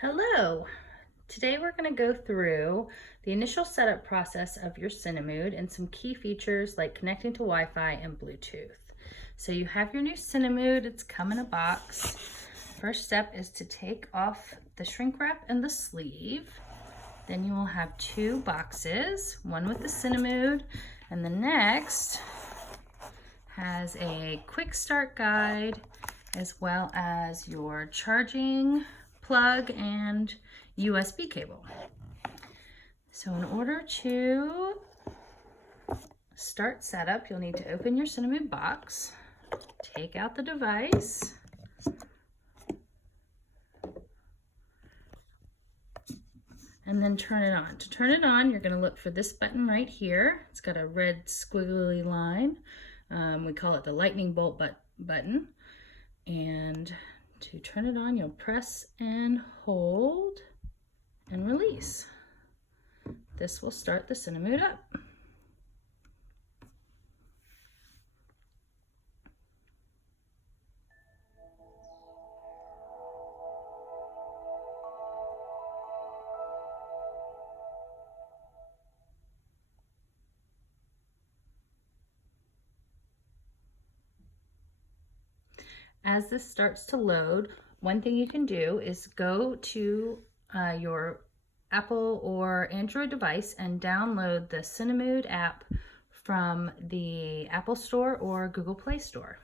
Hello! Today we're going to go through the initial setup process of your Cinemood and some key features like connecting to Wi-Fi and Bluetooth. So you have your new Cinemood, it's come in a box. First step is to take off the shrink wrap and the sleeve. Then you will have two boxes, one with the Cinemood and the next has a quick start guide as well as your charging plug and USB cable. So in order to start setup, you'll need to open your Cinemood box, take out the device, and then turn it on. To turn it on, you're going to look for this button right here. It's got a red squiggly line. We call it the lightning bolt button. And to turn it on, you'll press and hold and release. This will start the Cinemood up. As this starts to load, one thing you can do is go to your Apple or Android device and download the Cinemood app from the Apple Store or Google Play Store.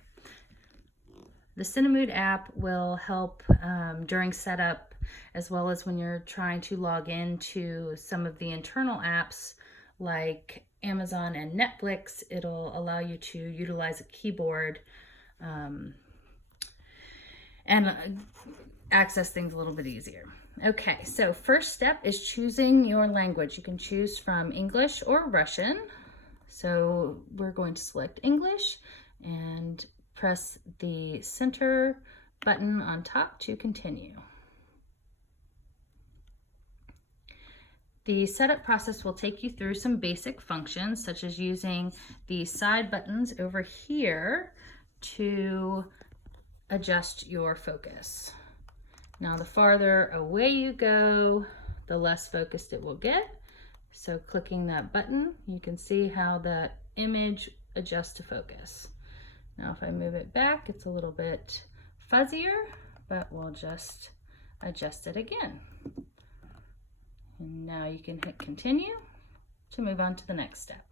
The Cinemood app will help during setup as well as when you're trying to log into some of the internal apps like Amazon and Netflix. It'll allow you to utilize a keyboard and access things a little bit easier. Okay, so first step is choosing your language. You can choose from English or Russian. So we're going to select English and press the center button on top to continue. The setup process will take you through some basic functions, such as using the side buttons over here to adjust your focus. Now, the farther away you go, the less focused it will get. So clicking that button, you can see how the image adjusts to focus. Now, if I move it back, it's a little bit fuzzier, but we'll just adjust it again. And now you can hit continue to move on to the next step.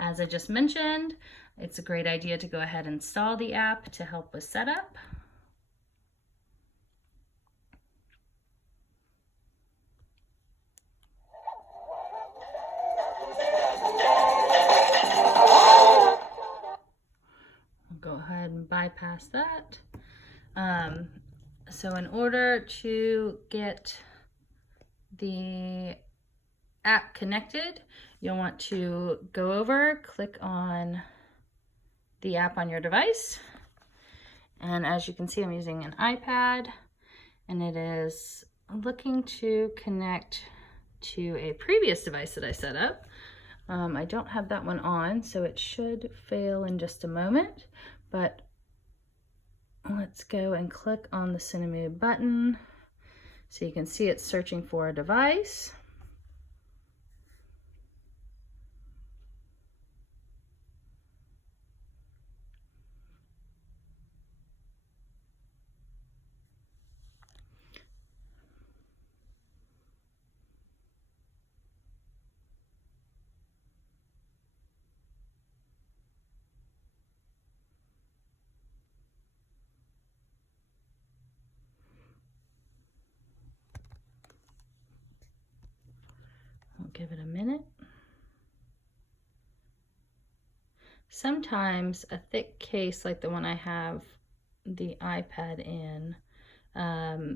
As I just mentioned, it's a great idea to go ahead and install the app to help with setup. I'll go ahead and bypass that. So in order to get the app connected, you'll want to go over, click on the app on your device. And as you can see, I'm using an iPad and it is looking to connect to a previous device that I set up. I don't have that one on, so it should fail in just a moment, but let's go and click on the Cinemood button. So you can see it's searching for a device. I'll give it a minute. Sometimes a thick case like the one I have the iPad in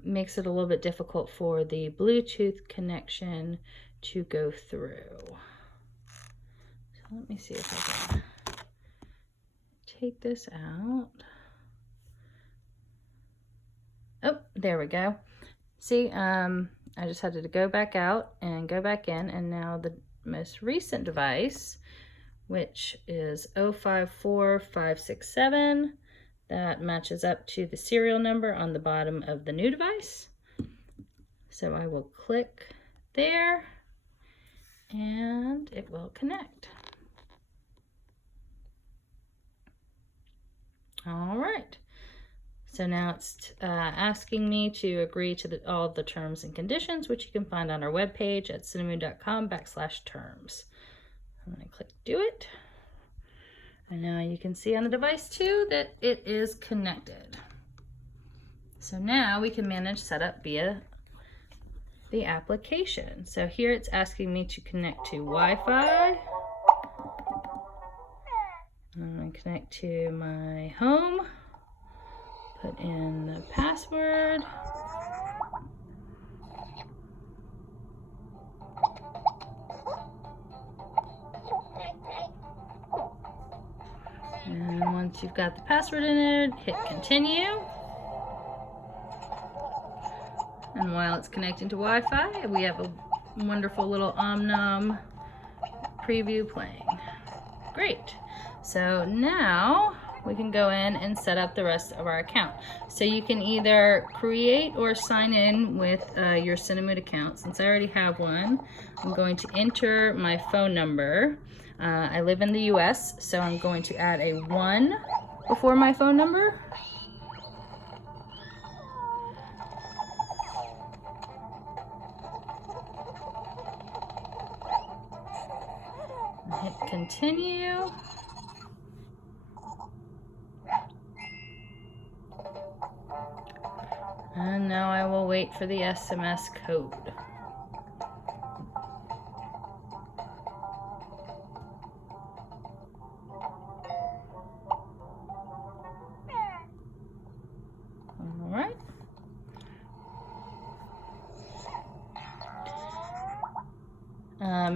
makes it a little bit difficult for the Bluetooth connection to go through. So let me see if I can take this out. Oh, there we go. See, I just had to go back out and go back in, and now the most recent device, which is 054567, That matches up to the serial number on the bottom of the new device. So I will click there and it will connect. All right. So now it's asking me to agree to all the terms and conditions, which you can find on our webpage at cinemood.com/terms. I'm going to click do it. And now you can see on the device too that it is connected. So now we can manage setup via the application. So here it's asking me to connect to Wi-Fi. I'm going to connect to my home. Put in the password. And once you've got the password in there, hit continue. And while it's connecting to Wi-Fi, we have a wonderful little Om-Nom preview playing. Great. So now we can go in and set up the rest of our account. So you can either create or sign in with your Cinemood account. Since I already have one, I'm going to enter my phone number. I live in the US, so I'm going to add a 1 before my phone number. Hit continue. And now I will wait for the SMS code. All right.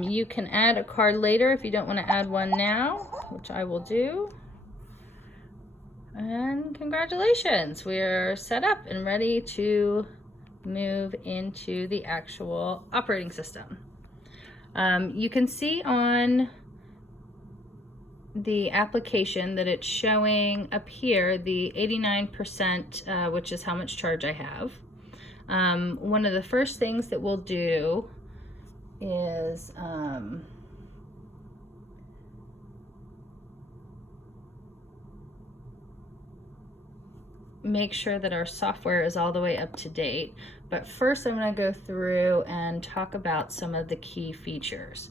You can add a card later if you don't want to add one now, which I will do. And congratulations, we're set up and ready to move into the actual operating system. You can see on the application that it's showing up here the 89%, which is how much charge I have. One of the first things that we'll do is make sure that our software is all the way up to date. But first I'm going to go through and talk about some of the key features.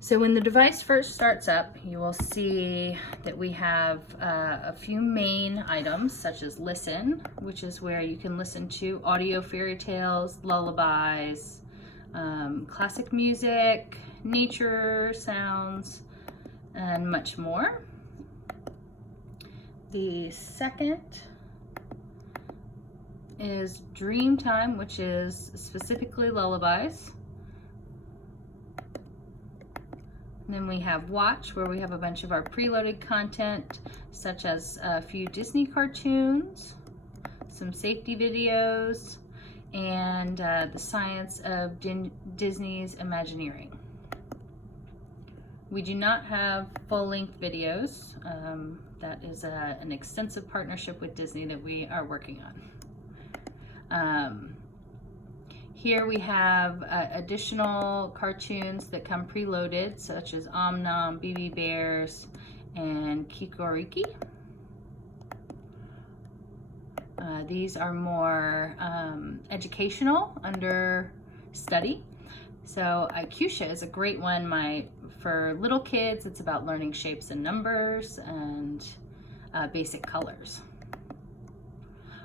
So when the device first starts up, you will see that we have a few main items, such as listen, which is where you can listen to audio fairy tales, lullabies, classic music, nature sounds, and much more. The second is Dream Time, which is specifically lullabies. And then we have Watch, where we have a bunch of our preloaded content, such as a few Disney cartoons, some safety videos, and the science of Disney's Imagineering. We do not have full-length videos. That is an extensive partnership with Disney that we are working on. Here we have additional cartoons that come preloaded, such as Om-Nom, BB Bears, and Kikoriki. These are more educational under study. So Ikusha is a great one. For little kids, it's about learning shapes and numbers and basic colors.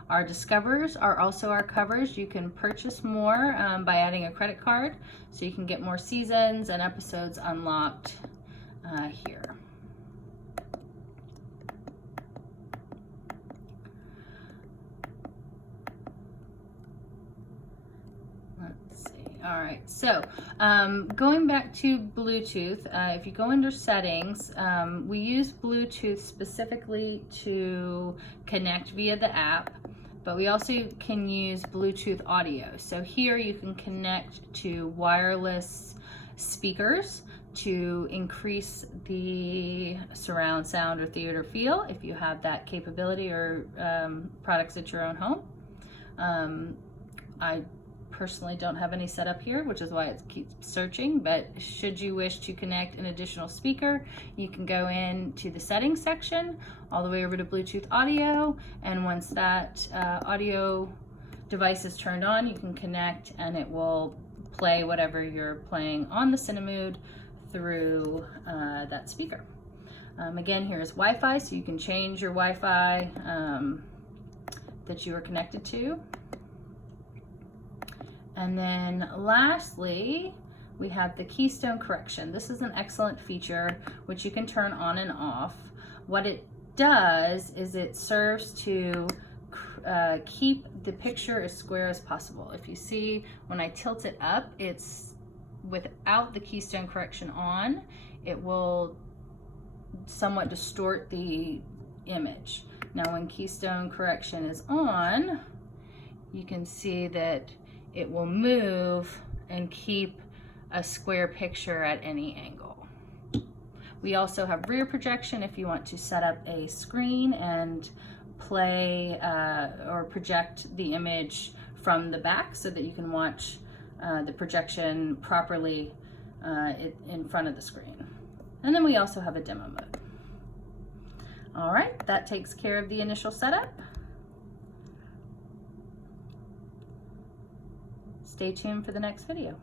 Our discovers are also our covers. You can purchase more by adding a credit card, so you can get more seasons and episodes unlocked here. Let's see. All right, so going back to Bluetooth, if you go under settings, we use Bluetooth specifically to connect via the app, but we also can use Bluetooth audio. So here you can connect to wireless speakers to increase the surround sound or theater feel if you have that capability or products at your own home. I personally don't have any set up here, which is why it keeps searching, but should you wish to connect an additional speaker, you can go into the settings section all the way over to Bluetooth audio, and once that audio device is turned on, you can connect and it will play whatever you're playing on the Cinemood through that speaker. Again, here's Wi-Fi, so you can change your Wi-Fi that you are connected to. And then lastly, we have the keystone correction. This is an excellent feature which you can turn on and off. What it does is it serves to keep the picture as square as possible. If you see, when I tilt it up, it's without the keystone correction on, it will somewhat distort the image. Now when keystone correction is on, you can see that it will move and keep a square picture at any angle. We also have rear projection if you want to set up a screen and play or project the image from the back so that you can watch the projection properly in front of the screen. And then we also have a demo mode. All right, that takes care of the initial setup. Stay tuned for the next video.